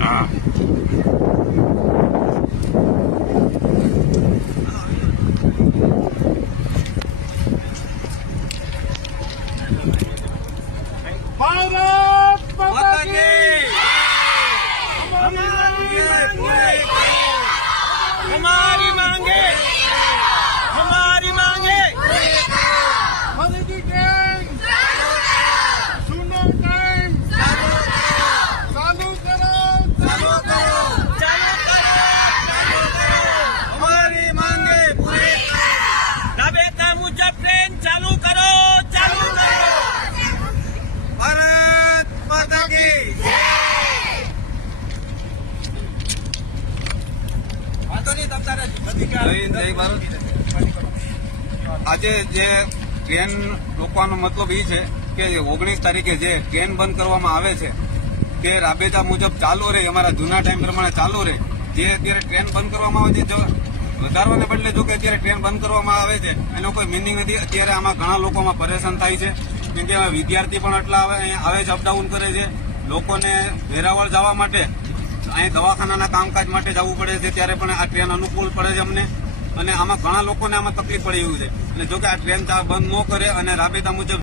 હા भारत माता की हमारी मांगे मोदी की गैंग सुनो टाइम चालू करो हमारी मांगे राबेता मुजब ट्रेन चालू करो भारत माता की જય ભારત. આજે જે ટ્રેન રોકવાનો મતલબ એ છે કે 19 તારીખે જે ટ્રેન બંધ કરવામાં આવે છે તે રાબેતા મુજબ ચાલુ રહે, અમારા જૂના ટાઈમ પ્રમાણે ચાલુ રહે. જે અત્યારે ટ્રેન બંધ કરવામાં આવે છે, જો વધારવાને બદલે જો કે અત્યારે ટ્રેન બંધ કરવામાં આવે છે એનો કોઈ મિનિંગ નથી. અત્યારે આમાં ઘણા લોકોમાં પરેશાન થાય છે, કેમ કે વિદ્યાર્થી પણ એટલા અહીંયા આવે છે, અપડાઉન કરે છે. લોકોને વેરાવળ જવા માટે અહીં દવાખાનાના કામકાજ માટે જવું પડે છે, ત્યારે પણ આ ટ્રેન અનુકૂળ પડે છે અમને. અને આમાં ઘણા લોકોને આમાં તકલીફ પડી એવું છે. અને જો કે આ ટ્રેન બંધ ન કરે અને રાબેતા મુજબ